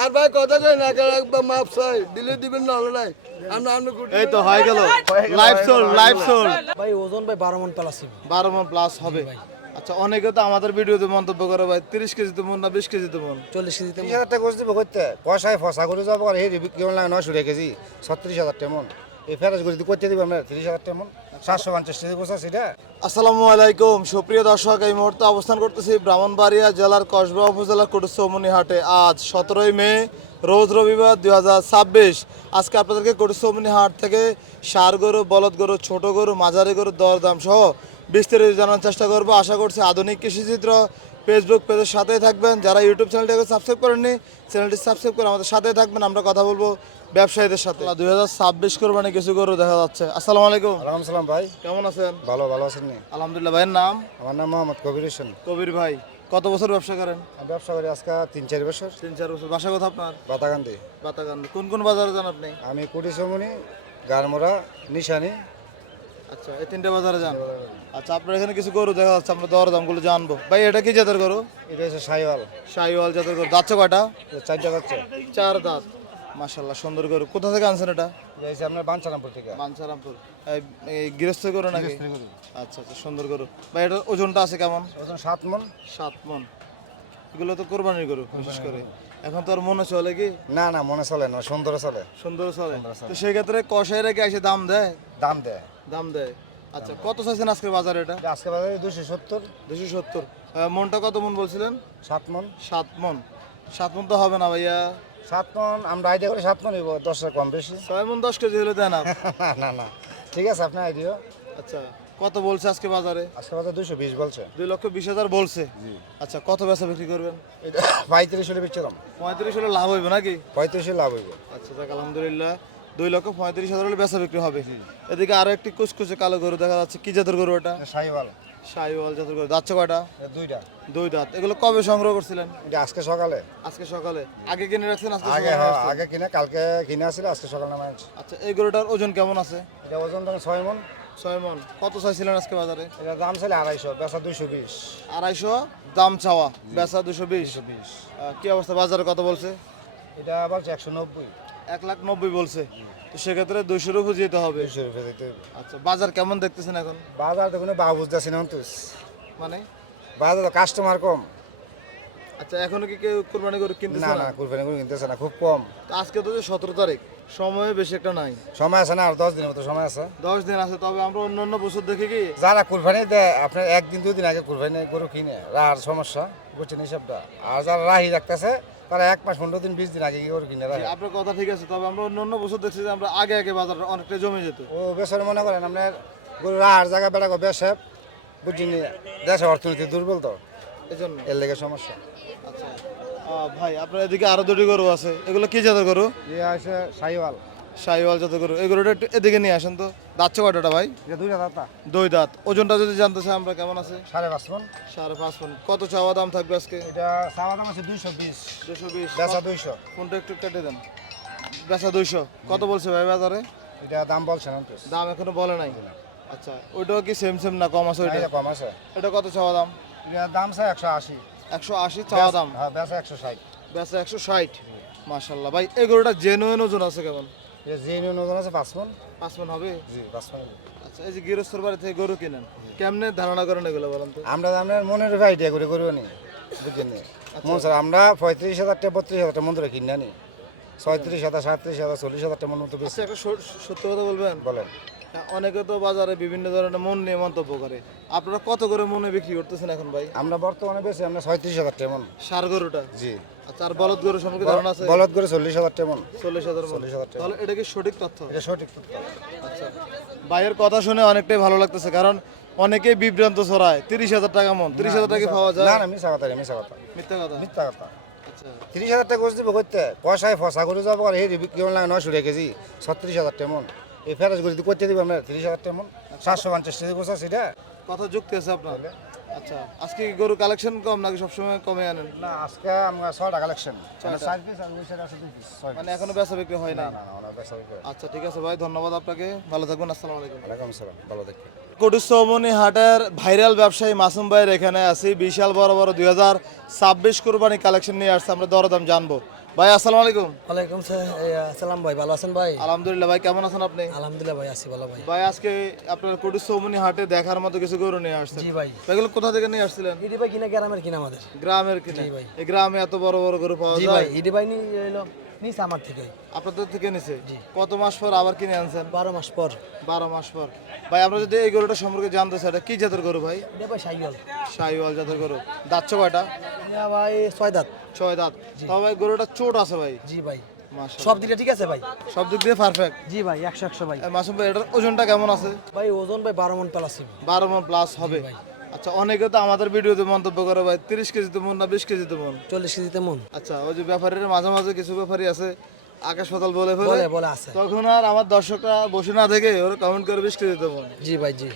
আর ভাই কথা কই না একবার মাপ চাই দিলে দিবেন না হলে নাই এই তো হয়ে গেল লাইভ সোল ভাই ওজন ভাই 12 মণ প্লাস 12 মণ প্লাস হবে। আচ্ছা, অনেকে তো আমাদের ভিডিওতে মন্তব্য করে ভাই 30 কেজি তো মন না 20 কেজি তো মন। 40 কেজিতে 30,000 টাকা গোছ দিব করতে পয়সায় ফসা করে যাবো আর এই কেমন লাগে 900 টাকা কেজি 36,000 টাকা মন এই ফেরাজ করে করতে দিব আমরা 30,000 টাকা মন 750 টাকা গোছা সেটা। আসসালামু আলাইকুম সুপ্রিয় দর্শক, এই মুহূর্তে অবস্থান করতেছি ব্রাহ্মণবাড়িয়া জেলার কসবা উপজেলার কটুচৌমনি হাটে। আজ 17 মে রোজ রবিবার 2026। আজকে আপনাদেরকে কটুচৌমনি হাট থেকে ষাঁড় গরু, বলদ গরু, ছোট গরু, মাঝারি গরু দরদাম সহ বিস্তারিত জানার চেষ্টা করবো। আশা করছি আধুনিক কৃষিচিত্র ফেসবুক পেজের সাথেই থাকবেন। যারা ইউটিউব চ্যানেলটাকে সাবস্ক্রাইব করেননি, চ্যানেলটি সাবস্ক্রাইব করে আমাদের সাথেই থাকবেন। আমরা কথা বলবো ব্যবসায়ীদের সাথে। 2026 কোরবানি কিছু গরু দেখা যাচ্ছে। আসসালামু আলাইকুম। ওয়ালাইকুম সালাম ভাই, কেমন আছেন? ভালো আছেন নি? আলহামদুলিল্লাহ। ভাইয়ের নাম? আমার নাম মোহাম্মদ কবির হোসেন। কবির ভাই, কত বছর ব্যবসা করেন? আমি ব্যবসা করি আজকে 3-4 বছর। 3-4 বছর। বাসা কোথা আপনার? বাতাকান্দি। বাতাগান্দি। কোন কোন বাজারে যান আপনি? আমি কুটিসমনি, গারমোড়া, নিশানি। আচ্ছা, এই 3টে বাজারে যান। আচ্ছা, আপনার এখানে কিছু গরু দেখা যাচ্ছে, আমরা দরদামগুলো জানবো। ভাই, এটা কি জাতের গরু? এটা হচ্ছে সাইওয়াল। শাহিওয়াল জাতের গরু। যাচ্ছে কয়টা? 4টা যাচ্ছে। 4 দাঁত। মাশাআল্লাহ, সুন্দর গরু। কোথা থেকে আনছেন এটা? এটা হচ্ছে আপনার বাঞ্ছারামপুর থেকে। বাঞ্ছারামপুর। এই গৃহস্থ গরু নাকি? আচ্ছা, সুন্দর গরু। ভাই, এটার ওজনটা আছে কেমন? ওজন 7 মণ। 7 মণ। এগুলো তো কোরবানির গরু বিশেষ করে। এখন তো আর মনে চলে কি? না মনে চলে না, সুন্দর চলে। সুন্দর চলে। তো সেই ক্ষেত্রে কষাইরা কি এসে দাম দেয়? দাম দেয়। দাম দেয়। আচ্ছা, কত চাইছেন আজকের বাজারে এটা? আজকে বাজারে 270। 270। মনটা কত মন বলছিলেন? 7 মণ। 7 মণ। 7 মণ তো হবে না ভাইয়া। 7 মণ আমরা আইডিয়া করে 7 মণ নিব, 10 টাকা কম বেশি। 6 মণ 10 কেজি হলে দেন না। না ঠিক আছে, আপনার আইডিয়া। আচ্ছা, কত বলছে আজকে বাজারে? আজকে বাজারে 220 বলছে। 2,20,000 বলছে। আচ্ছা, কত বেচা বিক্রি করবেন? এটা 35 হলে বেচছিলাম। 35 হলে লাভ হইবে নাকি? 35 লাভ হইব। আচ্ছা, যাক আলহামদুলিল্লাহ। 2,35,000 হলে বেচা বিক্রি হবে। এদিকে আরো একটি কুচকুচে কালো গরু দেখা যাচ্ছে। কি জাতের গরু এটা? সাইওয়াল। শাহিওয়াল জাতের গরু। যাচ্ছে কয়টা? এটা 2টা। 2 দাঁত। এগুলো কবে সংগ্রহ করছিলেন? এটা আজকে সকালে। আজকে সকালে। আগে কিনে রাখছেন? আজকে আগে সকালে আসছে? আগে কিনে কালকে কিনে আসছিল, আজকে সকালে নামে আনছি। আচ্ছা, এই গরুটার ওজন কেমন আছে? এটা ওজন ধরেন 6 মণ। 6 মণ। কত চাইছিলেন আজকে বাজারে? এটা দাম ছিল 250, বেচা 220। 250 দাম চাওয়া, বেচা 220। কি অবস্থা বাজারে কত বলছে? এটা বলছে 190। 1,90,000 বলছে। তো সেক্ষেত্রে 200 উপর যেতে হবে। 200 রুপয়ে দিতে হবে। আচ্ছা, বাজার কেমন দেখতেছেন এখন? বাজার তো কোনো বাবু বুঝতেছি না তো। মানে বাজার তো কাস্টমার কম। আচ্ছা, এখনো কি কেউ কুরবানি গরু কিনতেছে না না? কুরবানি করে কিনতেছে না, খুব কম। তো আজকে তো যে 17 তারিখ, সময় বেশি একটা নাই। সময় আছে না, আর 10 দিনের মতো সময় আছে। 10 দিন আছে। তবে আমরা অন্যান্য বছর দেখি কি, যারা কুরবানি দেয় আপনার 1 দিন 2 দিন আগে কুরবানি গরু কিনে, আর সমস্যা বুঝছেন হিসাবটা। আর যারা রাহি রাখতেছে তারা 1 মাস 15 দিন 20 দিন আগে গরু কিনে রাখে। আপনার কথা ঠিক আছে। তবে আমরা অন্যান্য বছর দেখছি যে আমরা আগে আগে বাজার অনেকটা জমে যেত। ও বেসরে মনে করেন আপনার গরু রাহার জায়গা বেড়া বেসে বুঝছেন, দেশের অর্থনীতি দুর্বল তো, এই জন্য। এর লেগে সমস্যা। আচ্ছা, ভাই, আপনার এদিকে আরো 2টি গরু আছে। এগুলো কি জাতের গরু? ইয়ে আছে সাইওয়াল। শাহিওয়াল জাতের গরু। এই গরুটা একটু এদিকে নিয়ে আসেন তো। দাঁতছে কয়টা ভাই? এটা 2টা দাতা। 2 দাঁত। ওজনটা যদি জানতে চাই আমরা, কেমন আছে? 5.5 মণ। 5.5 মণ। কত চাওয়া দাম থাকবে আজকে? এটা চাওয়া দাম আছে 220, 220। বেচা 200। ফোনটা একটু কেটে দেন। বেচা 200। কত বলছে ভাই বাজারে? এটা দাম বলছেন না তো। দাম এখনো বলে নাই। আচ্ছা, ওইটাও কি সেম না কম আছে ওইটা? এটা কম আছে। এটা কত চাওয়া দাম? এটা দাম আছে 180। 180 চাওয়া দাম। হ্যাঁ, বেচা 160। বেচা 160। মাশাআল্লাহ। ভাই, এই গরুটা জেনুইন ওজন আছে কেমন? এটা জেনুইন ওজন আছে 5 মণ। 5 মণ হবে? জি 5 মণ। আচ্ছা, এই যে গৃহস্থর বাড়ি থেকে গরু কিনেন, কেমনে ধারণা করেন এগুলো বলেন তো? আমরা আপনার মনের আইডিয়া করে করবো নি, বুঝছেন নি? মন স্যার আমরা 35,000 টাকা 32,000 টাকা মন ধরে কিনে আনি। 36,000, 37,000, 40,000 টাকা মন মতো বেশি। আচ্ছা, একটা সত্য কথা বলবেন? বলেন। অনেকে তো বাজারে বিভিন্ন ধরনের মন নিয়ে মন্তব্য করে। আপনারা কত করে মনে বিক্রি করতেছেন এখন ভাই? আমরা বর্তমানে বেশি আমরা 36,000 টাকা মন। ষাঁড় গরুটা? জি। আচ্ছা, আর বলদ গরু সম্পর্কে ধারণা আছে? বলদ করে 40,000 টাকা মন। 40,000 মণ। 40,000 টাকা। তাহলে এটা কি সঠিক তথ্য? এটা সঠিক তথ্য। আচ্ছা, ভাইয়ের কথা শুনে অনেকটাই ভালো লাগতেছে। কারণ অনেকেই বিভ্রান্ত ছড়ায় 30,000 টাকা মন। 30,000 টাকা পাওয়া যায়? না মিথ্যা কথা, মিথ্যা কথা। মিথ্যা কথা। মিথ্যা কথা। আচ্ছা, 30,000 টাকা গোছ দিব করতে পয়সায় ফসা করে যাবো আর এই কেমন লাগে 900 টাকা কেজি 36,000 টাকা মন এই ফেরাজ করে করতে দিব আমরা 30,000 টাকা মন 750 টাকা গোছা সেটা। কথা যুক্তি আছে আপনার? আচ্ছা, আজকে কি গরু কালেকশন কম নাকি সবসময় কমে আনেন? না আজকে আমরা 6টা কালেকশন, 4 পিস আর ওই সাইড আছে 2 পিস। মানে এখনো বেচা বিক্রি হয় না? না ওনা বেচা বিক্রি। আচ্ছা, ঠিক আছে ভাই, ধন্যবাদ আপনাকে। ভালো থাকবেন। আসসালামু আলাইকুম। ওয়ালাইকুম আসসালাম, ভালো দেখি। কটুচৌমনি হাটের ভাইরাল ব্যবসায়ী মাসুম ভাইয়ের এখানে আছি। বিশাল বড় বড় 2026 কোরবানি কালেকশন নিয়ে আসছে। আমরা দরদাম জানবো। ভাই আসসালামু আলাইকুম। ওয়ালাইকুম সালাম ভাই, ভালো আছেন ভাই? আলহামদুলিল্লাহ ভাই, কেমন আছেন আপনি? আলহামদুলিল্লাহ ভাই, আছি ভালো ভাই। ভাই আজকে আপনার কুটির চৌমনি হাটে দেখার মতো কিছু গরু নিয়ে আসছেন। জি ভাই। এগুলো কোথা থেকে নিয়ে আসছিলেন? ইডি ভাই কিনা গ্রামের কিনা আমাদের। গ্রামের কিনে? জি ভাই। এই গ্রামে এত বড় বড় গরু পাওয়া জি ভাই, যায়? ইডি ভাই এলো নিছে আমার থেকে। আপনাদের থেকে নিছে? জি। কত মাস পর আবার কিনে আনছেন? 12 মাস পর। 12 মাস পর। ভাই আমরা যদি এই গরুটা সম্পর্কে জানতে চাই, এটা কি জাতের গরু ভাই? ইডি ভাই সাইকেল। শাহিওয়াল জাতের গরু। দাঁতছ কয়টা? ইয়া ভাই 6 দাঁত। 6 দাঁত। তবে ভাই গরুটা চোট আছে ভাই। জি ভাই। মাশাআল্লাহ। সব দিকে ঠিক আছে ভাই? সব দিক দিয়ে পারফেক্ট। জি ভাই, 100 ভাই। মাসুম ভাই এটার ওজনটা কেমন আছে? ভাই ওজন ভাই 12 মণ প্লাস। 12 মণ প্লাস হবে। ভাই। আচ্ছা, অনেকে তো আমাদের ভিডিওতে মন্তব্য করে ভাই 30 কেজিতে মন না 20 কেজিতে মন। 40 কেজিতে মণ। আচ্ছা, ওই যে ব্যাপারীর মাঝে মাঝে কিছু ব্যাপারী আছে আকাশ পাতাল বলে ফেলে, বলে আছে। তখন আর আমার দর্শকরা বসে না থেকে ওরা কমেন্ট করে 20 কেজিতে মন। জি ভাই, জি।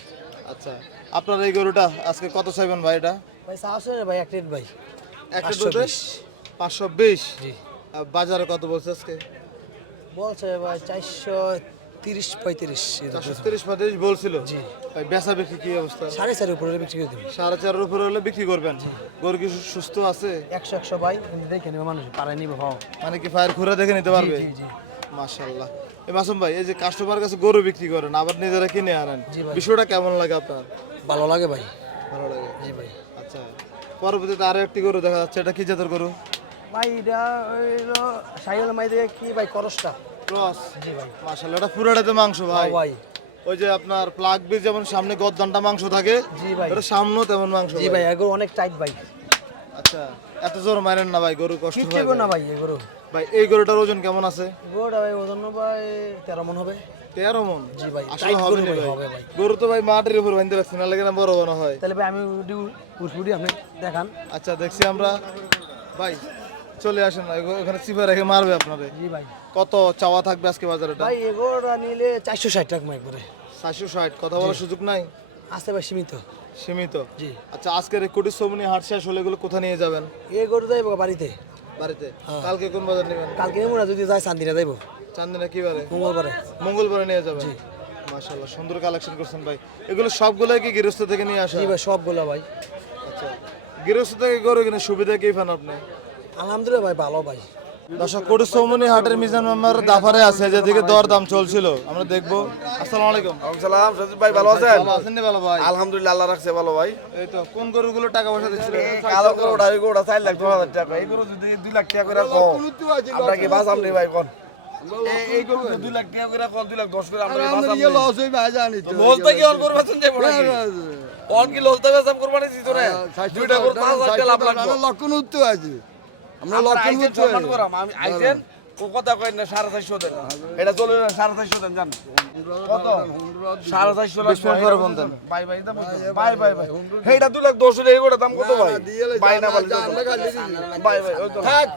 আচ্ছা, আপনার এই গরুটা আজকে কত চাইবেন ভাই? এটা ভাই সাহসে ভাই এক রেট ভাই। একটা দুধে 520। জি। বাজারে কত বলছে আজকে? বলছে ভাই 430-35 এরকম। 430-35 বলছিল। জি। ভাই বেচা বিক্রি কি অবস্থা? 4.5 উপরে বিক্রি করে দেব। 4.5 উপরে হলে বিক্রি করবেন? গরু কি সুস্থ আছে? 100 ভাই, কিন্তু দেখে নেবে মানুষ পারে নিবে ভাও। মানে কি ফায়ার খুঁড়ে দেখে নিতে পারবে? জি জি। মাশাআল্লাহ। এই মাসুম ভাই, এই যে কাস্টমার কাছে গরু বিক্রি করেন আবার নিজেরা কিনে আনেন, জি ভাই। বিষয়টা কেমন লাগে আপনার? ভালো লাগে ভাই। ভালো লাগে। জি ভাই। আচ্ছা, পরবর্তীতে আরো একটি গরু দেখা যাচ্ছে, এটা কি জাতের গরু? ভাই এটা হইলো সাইকেল মাই দিয়ে কি ভাই করসটা। ক্রস। জি ভাই। মাশাআল্লাহ, এটা পুরাটাতে মাংস ভাই। ও ভাই। ওই যে আপনার প্লাগ বীজ যেমন সামনে গদ্দানটা মাংস থাকে, জি ভাই। এটা সামনেও তেমন মাংস। জি ভাই, এগুলো অনেক টাইট ভাই। আচ্ছা, এত জোর মারেন না ভাই, গরু কষ্ট কিচ্ছু হয় না ভাই। ভাই এগুলো। ভাই এই গরুটার ওজন কেমন আছে? গোটা ভাই ওজন ভাই 13 মণ হবে। 13 মণ? জি ভাই, আসলে টাইট হবে গরু না ভাই, ভাই। হবে ভাই। গরু তো ভাই মাটির উপর বাঁধতে পারছি না, লাগে না বড় বড় হয়। তাহলে ভাই আমি উড়ি আপনি দেখান। আচ্ছা, দেখছি আমরা। ভাই চলে আসেন না, ওখানে চিপে রেখে মারবে আপনারে। জি ভাই। কত চাওয়া থাকবে আজকে বাজারে? ভাই এগুলো নিলে 460 টাকা মাই করে। 460। কথা বলার সুযোগ নাই? আছে ভাই, সীমিত। সীমিত? জি। আচ্ছা, আজকের এই কুটির চৌমনি হাট শেষ হলে এগুলো কোথায় নিয়ে যাবেন? এই গরু যাইব বাড়িতে। বাড়িতে? হ্যাঁ। কালকে কোন বাজার নেবেন? কালকে নেবো না, যদি যায় চান্দিনা যাইব চান্দিনা কি বারে? মঙ্গলবারে। মঙ্গলবারে নিয়ে যাবেন? জি। মাশাআল্লাহ, সুন্দর কালেকশন করছেন ভাই। এগুলো সবগুলাই কি গৃহস্থ থেকে নিয়ে আসা? জি ভাই, সবগুলো ভাই। আচ্ছা, গৃহস্থ থেকে গরু কিনে সুবিধা কি পান আপনি? আলহামদুলিল্লাহ ভাই, ভালো ভাই। দর্শক, কুটির চৌমনি হাটের মিজান মেম্বার দাফারে আছে, যেদিকে দর দাম চলছিল আমরা দেখবো। আসসালামু আলাইকুম। সালাম সজিব ভাই, ভালো আছেন? ভালো আছেন নি? ভালো ভাই। আলহামদুলিল্লাহ, আল্লাহ রাখছে ভালো ভাই। এই তো কোন গরুগুলো টাকা পয়সা দিচ্ছিলেন? কালো গরুটা ওই গরুটা 4 লাখ 10 হাজার টাকা, এই গরু যদি 2 লাখ টাকা করে কম আমরা কি বাঁচাম নি ভাই? কোন এই গরু 2 লাখ টাকা করে কোন 2 লাখ 10 করে আমরা কি বাঁচাম নি? লস হয়ে ভাই জানি তো বলতে কি অন করবে বাঁচান যাবো নাকি? অন কি লস দেবে সাম করবানি দিত না? দুইটা গরু 5 লাখ টাকা লাভ লাগবে। লক্ষণ উঠতে আছে আমরা আমরা লক্ষণ আইছেন উঠতে সম্মান করাম, আমি আইছেন ও কথা কই না 450 দেন, এটা চলে না 450 দেন জান কত 450 লাখ 20 মিনিট পরে ফোন দেন। ভাই ভাই দাম ভাই ভাই ভাই এইটা 2 লাখ 10 এই গোটা দাম কত ভাই? ভাই না বলে ভাই ভাই ওই তো থাক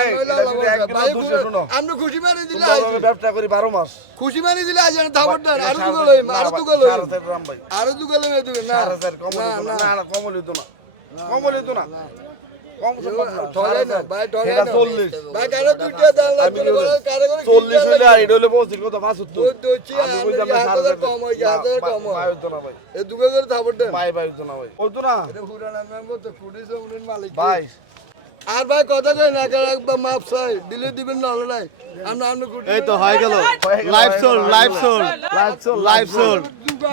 এই, এটা যদি এক কিলো দুশো শোনো। আমরা খুশি মানে দিলে তোমরা ওভাবে ব্যবসা করি 12 মাস। খুশি মানে দিলে আজ থাবর দেন আরো দুগো লই আরো দুগো লই 4.5 গ্রাম ভাই। আরো দুগো লই দিবেন না 4.5 কম হইতো না, না কম হইতো না, কম হইতো না, কম সম্ভব না। ঠগাই না ভাই ঠগাই এটা না 40 ভাই কারো দুইটা দাম আমি লাগবে কারো করে 40 হইলে আর এটা হইলে 25 কত 75 দোচি আমি কইতাম না 1000 কম হয় 1000 কম ভাই হয় হইতো না ভাই, এই দুগো করে থাবর দেন ভাই ভাই হইতো না ভাই, হইতো না এটা পুরানা মেম্বার তো কুড়ি জমির মালিক ভাই। আর ভাই কথা কই না একবার মাপ চাই দিলে দিবেন না হলে নাই আমরা আমরা কুড়ি এই তো হয়ে গেল। Live soul, live soul, live soul.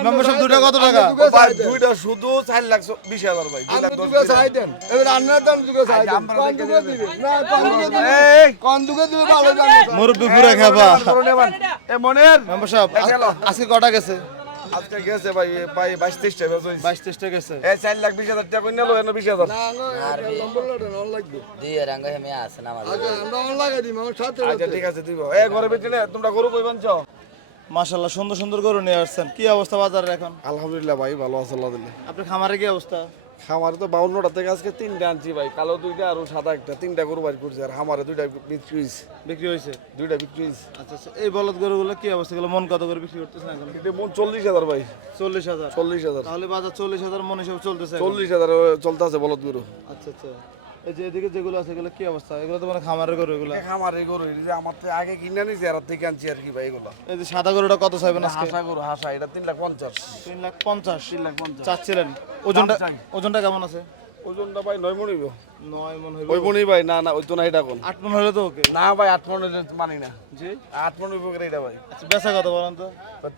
Membership দুটো কত টাকা? ভাই দুইটা শুধু 4 লাখ 20,000 ভাই, 2 লাখ আমরা 10 দুগো চাই দেন এবার রান্নার দাম দুগো চাই দেন কোন দুগো দিবেন না কোন দুগো দিবেন এই কোন দুগো দিলে ভালো জানো মুরব্বি পুরা খাবা। এ মনের মেম্বারশিপ আজকে কটা গেছে? আজকে গেছে ভাই ভাই 22-23 টাকা হইছে। 22-23টা গেছে। এই 4 লাখ 20,000 টাকা কই নিলো, এনে 20,000 না নম্বর লড়ে অন লাগবে দিয়ে রঙ হেমে আছে না আমার আচ্ছা আমরা অন লাগাই দিই আমার সাথে আচ্ছা ঠিক আছে দিব। এ ঘরে বেটি না তোমরা গরু কই বানছ? মাশাআল্লাহ, সুন্দর সুন্দর গরু নিয়ে আসছেন। কি অবস্থা বাজারের এখন? আলহামদুলিল্লাহ ভাই, ভালো আছে আল্লাহ দিলে। আপনার খামারে কি অবস্থা? খামারে তো 52টা থেকে আজকে 3টা আনছি ভাই, কালো 2টা আর সাদা একটা, 3টা গরু বাড়ি করছি, আর খামারে 2টা বিক্রি হইছে, বিক্রি হয়েছে? 2টা বিক্রি হইছে। আচ্ছা আচ্ছা, এই বলদ গরুগুলো কি অবস্থা? এগুলো মন কত করে বিক্রি করতেছেন এখন? এটা মন 40,000 ভাই, 40,000। 40,000 তাহলে বাজার 40,000 মন হিসাবে চলতেছে এখন? 40,000 চলতে আছে বলদ গরু। আচ্ছা আচ্ছা, এই যে এদিকে যেগুলো আছে এগুলো কি অবস্থা? এগুলো তো মানে খামারের গরু এগুলো। খামারে গরু এই যে আমার থেকে আগে কিনে নিছি আর থেকে আনছি আর কি ভাই এগুলো। এই যে সাদা গরুটা কত চাইবেন আজকে? হাসা গরু হাসা, এটা 3,50,000 3,50,000 3,50,000 চাচ্ছিলেন। ওজনটা চাই। ওজনটা কেমন আছে? ওজনটা ভাই 9 মণ হইব 9 মন হইব ওই মণই ভাই, না না ওই তো না এটা কোন 8 মন হলে তো ওকে না ভাই 8 মণ মানি না, জি 8 মণ হইব করে এটা ভাই। আচ্ছা বেচা কত বলেন তো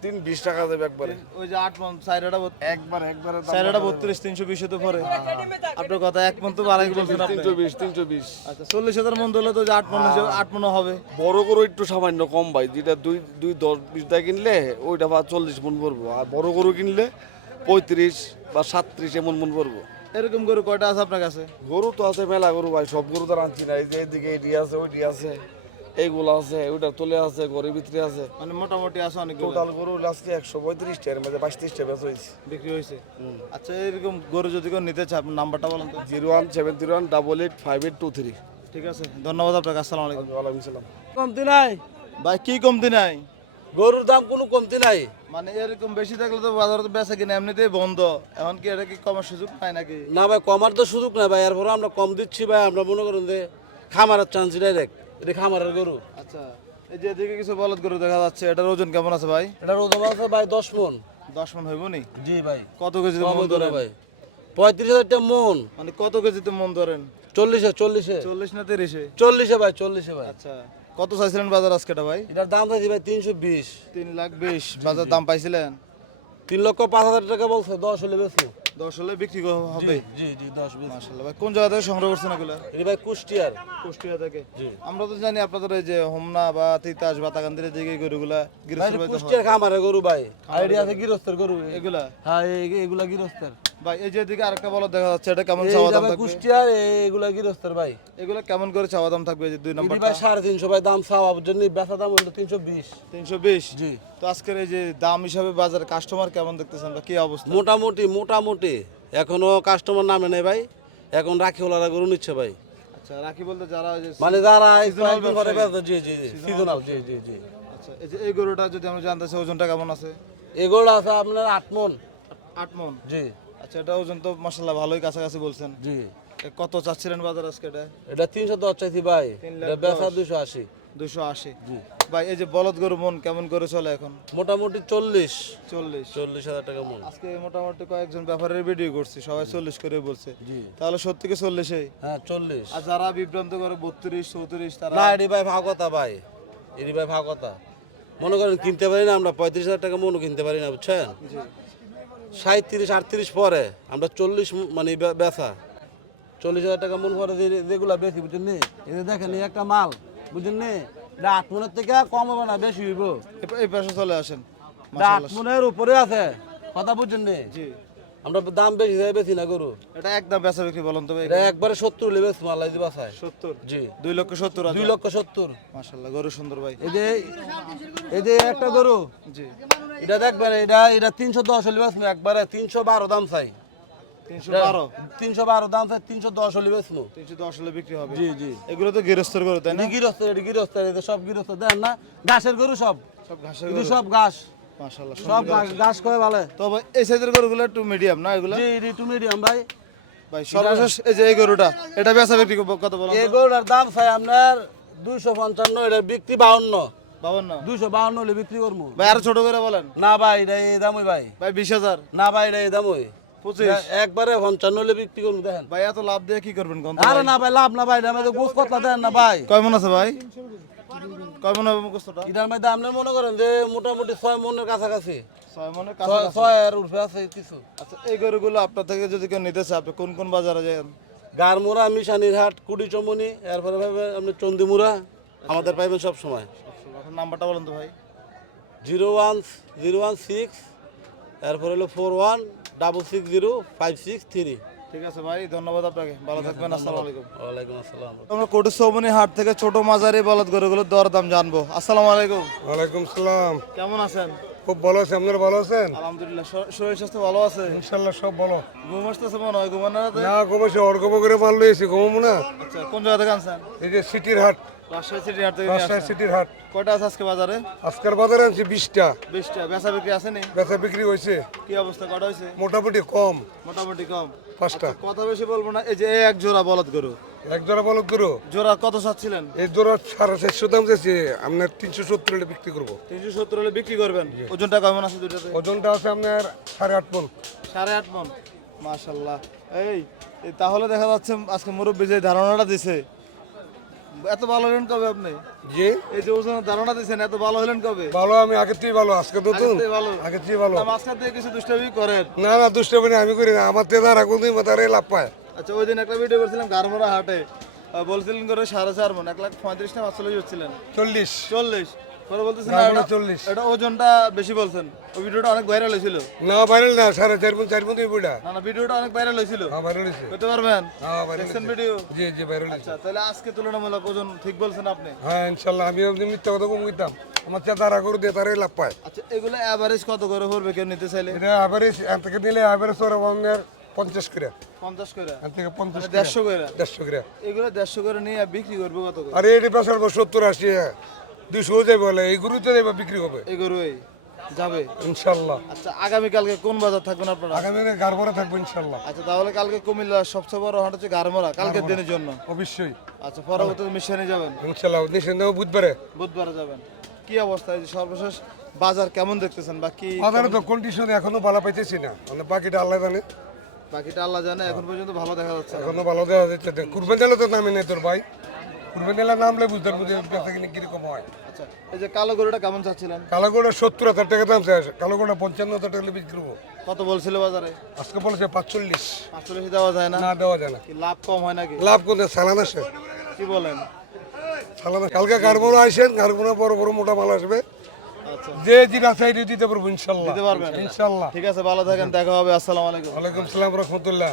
320 টাকা দেবে একবারে, ওই যে 8 মন সাইরাটা একবারে দাম সাইরাটা 32 320 তো পরে আপনার কথা 1 মন তো বাড়াই বলছেন আপনি 320 আচ্ছা 40,000 মন দিলে তো যে 8 মন 8 মন হবে বড় গরু একটু সামান্য কম ভাই, যেটা 2-10-20 টাকা কিনলে ওইটা বা 40 মণ পড়বো, আর বড় গরু কিনলে 35 বা 37 এমন মণ পড়বো। এরকম গরু কয়টা আছে আপনার কাছে গরু তো আছে মেলা গরু ভাই, সব গরু তো আনছি না, এই যে এইদিকে এটি আছে ওইটি আছে এইগুলো আছে ওইটা তোলে আছে ঘরের ভিতরে আছে, মানে মোটামুটি আছে অনেকগুলো টোটাল গরু আজকে 135 টাকার মধ্যে 22-23টা বেচা হয়েছে। বিক্রি হয়েছে আচ্ছা এরকম গরু যদি কেউ নিতে চায় আপনার নাম্বারটা বলেন তো 01731885823। ঠিক আছে ধন্যবাদ আপনাকে আসসালামু আলাইকুম ওয়ালাইকুম সালাম। কমতি নাই, ভাই কি কমতি নাই গরুর দাম কোনো কমতি নাই। মানে এরকম বেশি থাকলে তো বাজারে তো বেচা কিনা এমনিতেই বন্ধ, এখন কি এটা কি কমার সুযোগ পায় নাকি না ভাই কমার তো সুযোগ নাই ভাই, এরপরে আমরা কম দিচ্ছি ভাই, আমরা মনে করেন যে খামারের চান্স ডাইরেক্ট, এটা খামারের গরু। আচ্ছা এই যে এদিকে কিছু বলদ গরু দেখা যাচ্ছে এটার ওজন কেমন আছে ভাই এটার ওজন আছে ভাই 10 মণ। 10 মন হইব নি জি ভাই কত কেজি কম মন ধরে ধরেন ভাই 35,000 টাকা মণ, মানে কত কেজিতে মন ধরেন 40 40 না 30 ভাই 40 ভাই। আচ্ছা কত চাইছিলেন বাজার আজকে এটা ভাই এটার দাম চাইছি ভাই 320, 3,20,000 বাজার দাম পাইছিলেন 3,05,000 টাকা বলছে, 10 হলে বেশি। 10 হলে বিক্রি হবে জি 10 বেশি। মাশাআল্লাহ ভাই কোন জায়গা থেকে সংগ্রহ করছেন এগুলা এটা ভাই কুষ্টিয়ার। কুষ্টিয়া থেকে জি। আমরা তো জানি আপনাদের এই যে হোমনা বা তিতাস বা তাকান্দির দিকে গরুগুলা ভাই গৃহস্থের এটা বাড়িতে হয়। কুষ্টিয়ার খামারের গরু ভাই, আইডিয়া আছে গৃহস্থের গরু এগুলা হ্যাঁ এগুলা গৃহস্থের। ভাই এই যে এদিকে আরেকটা বলদ দেখা যাচ্ছে এটা কেমন চাওয়া এইটা দাম ভাই থাকবে কুষ্টিয়ার, এগুলা গৃহস্থের ভাই। এগুলা কেমন করে চাওয়া দাম থাকবে এই যে 2 এটি নম্বরটা ভাই 350 ভাই দাম চাওয়ার জন্য, বেচা দাম হলো 320। 320 জি তো আজকের এই যে দাম হিসাবে বাজার কাস্টমার কেমন দেখতেছেন বা কি অবস্থা মোটামুটি এখনো কাস্টমার নামে নেই ভাই, এখন রাখিওয়ালারা গরু নিচ্ছে ভাই, আচ্ছা রাখি বলতে যারা ওই যে মানে যারা Seasonal কয়েকদিন ধরে ব্যবসায়ী। বেচে, জি সিজনাল, জি আচ্ছা এই যে এই গরুটা যদি আমরা জানতে চাই ওজনটা কেমন আছে এগুলো আছে আপনার 8 মণ। 8 মন জি আচ্ছা এটা ওজন তো মাশাআল্লাহ ভালোই কাছাকাছি বলছেন জি এ কত চাচ্ছিলেন বাজার আজকে এটা এটা 310 চাইছি ভাই, 3,10,000 এটা বেচা 280। 280 জি ভাই এই যে বলদ গরু মন কেমন করে চলে এখন মোটামুটি 40 40 টাকা মণ। আজকে মোটামুটি কয়েকজন ব্যাপারের ভিডিও করছি সবাই 40 করে বলছে জি তাহলে সত্যি কি 40 হ্যাঁ 40। আর যারা বিভ্রান্ত করে 32 34 তারা না এটি ভাই ভাগ কথা ভাই, এটি ভাই ভাগ কথা, মনে করেন কিনতে পারি না আমরা 35,000 টাকা মনও কিনতে পারি না বুঝছেন, 37-38 পরে আমরা 40 মানে বেচা 40,000 টাকা মন পরে যেগুলা বেশি বুঝছেন নি, এই দেখেন এই একটা মাল বুঝছেন নি, এটা 8 মণের থেকে কম হবে না, বেশি হইব, এই পাশে চলে আসেন এটা 8 মণের উপরে আছে, কথা বুঝছেন নি, জি আমরা দাম বেশি যায় বেশি না গরু, এটা একদম বেচা বিক্রি বলুন তো ভাই এটা একবারে 70 হলে বেশ মাল দিবা চাই 70 জি 2,70,000 2,70,000। মাশাআল্লাহ গরু সুন্দর ভাই এই যে একটা গরু জি এটা দেখবেন, এটা 310 হলে বেশ একবারে 312 দাম চাই, 312 312 দাম চাই, 310 হলে বেশ 310 হলে বিক্রি হবে জি জি এগুলো তো গৃহস্থের গরু তাই না গৃহস্থ এটা সব গৃহস্থ দেন না, ঘাসের গরু সব, সব ঘাসের কিন্তু গরু সব ঘাস, মাশাআল্লাহ সব ঘাস করে ভালো। তো ভাই এই সাইজের গরুগুলো একটু মিডিয়াম না এগুলো জি একটু মিডিয়াম ভাই। ভাই সর্বশেষ এই যে এই গরুটা এটা বেচা বিক্রি কত বলেন এই গরুটার দাম চাই আপনার 255, এটা বিক্রি 52, 52 252 হলে বিক্রি করবো। ভাই আর ছোট করে বলেন না ভাই এটা এই দামই ভাই, ভাই 20,000 না ভাই এটা এই দামই 25 একবারে 55 হলে বিক্রি করবো দেখেন। ভাই এত লাভ দিয়ে কি করবেন কোন আরে না ভাই লাভ না ভাই, আমাদের গোস কতলা দেন না ভাই, কয় মন আছে ভাই কয় মন হবে মুখস্থটা এটার মধ্যে আপনি মনে করেন যে মোটামুটি 6 মণের কাছাকাছি, 6 মনের কাছে 6 এর উপরে আছে কিছু। আচ্ছা এই গরুগুলো আপনার থেকে যদি কেউ নিতে চায় আপনি কোন কোন বাজারে যান গারমুরা, মিশানির হাট, কুড়ি চমনি, এরপরে পাইবেন আপনি চন্দিমুরা, আমাদের পাইবেন সব সময়। আপনার নাম্বারটা বলেন তো ভাই 01016, এরপরে হলো 41660563। ঠিক আছে ভাই ধন্যবাদ আপনাকে ভালো থাকবেন আসসালামু আলাইকুম ওয়ালাইকুম আসসালাম। আমরা কোটি সৌমনি হাট থেকে ছোট মাঝারি বলদ গরুগুলোর দরদাম জানবো আসসালামু আলাইকুম ওয়ালাইকুম সালাম। কেমন আছেন খুব ভালো আছে, আপনারা ভালো আছেন? আলহামদুলিল্লাহ শরীর স্বাস্থ্য ভালো আছে ইনশাল্লাহ সব ভালো। ঘুম আসতেছে মনে হয় ঘুমানো রাতে? না ঘুমাইছে, অর্গব করে মাল লইছি, ঘুমাবো না। আচ্ছা কোন জায়গা থেকে আনছেন এই যে সিটির হাট, রাজশাহী সিটি হাট থেকে নিয়ে রাজশাহী আসছেন। সিটির হাট। কয়টা আছে আজকে বাজারে আজকের বাজারে আনছি 20টা, 20টা বেচা বিক্রি আছে নি বেচা বিক্রি হয়েছে কি অবস্থা কটা হয়েছে মোটামুটি কম, মোটামুটি কম 5টা। কথা বেশি বলবো না এই যে এই এক জোড়া বলদ গরু এক জোড়া বলদ গরু, জোড়া কত চাচ্ছিলেন এই জোড়া 450 দাম চাইছে, আপনার 370 হলে বিক্রি করবো। 370 হলে বিক্রি করবেন ওজনটা কেমন আছে দুইটাতে ওজনটা আছে আপনার 8.5 মণ। 8.5 মন মাশাআল্লাহ এই তাহলে দেখা যাচ্ছে আজকে মুরব্বী যে ধারণাটা দিছে এত ভালো হলেন কবে আপনি? জি এই যে ওজনের ধারণা দিচ্ছেন এত ভালো হলেন কবে? ভালো, আমি আগের থেকে ভালো, আজকে নতুন, আগের থেকে ভালো। আগের থেকে ভালো। না, মাঝখান থেকে কিছু দুষ্টামি করেন? না না, দুষ্টামি আমি করি না, আমার তেদার এখন তারাই লাভ পায়। আচ্ছা, ওই দিন একটা ভিডিও করছিলাম গারমোড়া হাটে, বলছিলেন করে 4.5 মণ, 1,35,000 না 45 হচ্ছিলেন, 40 40 পরে বলতেছেন গারমোড়া এটা 40 এটা ওজনটা বেশি বলছেন। ওই ভিডিওটা অনেক ভাইরাল হয়েছিল। না ভাইরাল না, 4.5 মণ বুড়া। না না, ভিডিওটা অনেক ভাইরাল হয়েছিল, হ্যাঁ ভাইরাল হয়েছে। করতে পারবেন? হ্যাঁ ভাইরাল দেখছেন হয়েছে। ভিডিও? জি জি ভাইরাল হয়েছে। আচ্ছা, তাহলে আজকে তুলনামূলক ওজন ঠিক বলছেন আপনি। হ্যাঁ ইনশাল্লাহ, আমি আপনি মিথ্যা কথা কম কইতাম, আমার তেদারা করে দিয়ে তারাই লাভ পায়। আচ্ছা, এগুলো এভারেজ কত করে পড়বে কেউ নিতে চাইলে? এটা অ্যাভারেজ এর থেকে দিলে অ্যাভারেজ ওরা ভাঙার 50 করে, 50 করে, এর থেকে 50 করে, 150 করে। 150 করে। এগুলো 150 করে নিয়ে বিক্রি করবে কত করে? আরে এটি পেশার 70-80, 200 যাই বলে, এই গরুতে যাইবা বিক্রি হবে এই গরুই যাবে ইনশাল্লাহ। আচ্ছা, আগামীকালকে কোন বাজার থাকবেন আপনারা? আগামী দিনে গাড়বড়া থাকবো ইনশাল্লাহ। আচ্ছা, তাহলে কালকে কুমিল্লার সবচেয়ে বড় হাট হচ্ছে গারমোড়া, কালকের দিনের জন্য। অবশ্যই আচ্ছা, পরবর্তীতে মিশনে যাবেন, ইনশাল্লাহ, নিশ্চিন্ত বুধবারে। বুধবারে যাবেন। কি অবস্থা, এই যে সর্বশেষ বাজার কেমন দেখতেছেন? বাকি বাজারে তো কন্ডিশন এখনো ভালো পাইতেছি না, মানে বাকিটা আল্লাহ জানে, বাকিটা আল্লাহ জানে, এখন পর্যন্ত ভালো দেখা যাচ্ছে না। এখনো ভালো দেওয়া যাচ্ছে না। কুরবান দিলে তো নামে নেই তোর ভাই, কুরবান দিলে নামলে বুঝতে পারবো যে বেচা কিনে কিরকম হয়। আচ্ছা, এই যে কালো গরুটা কেমন চাচ্ছিলেন? কালো গোড়া 70,000 টাকা দাম চাই, কালো গোড়া 55,000 টাকা বিক্রি করবো। কত বলছিল বাজারে? আজকে বলেছে 45, 45 দেওয়া যায় না? না দেওয়া যায় না। কি লাভ কম হয় নাকি? লাভ করতে সালান আসে, কি বলেন? সালান কালকে গাড়বড়া আসেন, গাড়বড়া বড় বড় মোটা মাল আসবে, আচ্ছা, যে যেটা চাইলে দিতে পারবো ইনশাল্লাহ, দিতে পারবেন? ইনশাল্লাহ। ঠিক আছে, ভালো থাকেন, দেখা হবে। আসসালামু আলাইকুম। ওয়ালাইকুম সালাম রহমতুল্লাহ।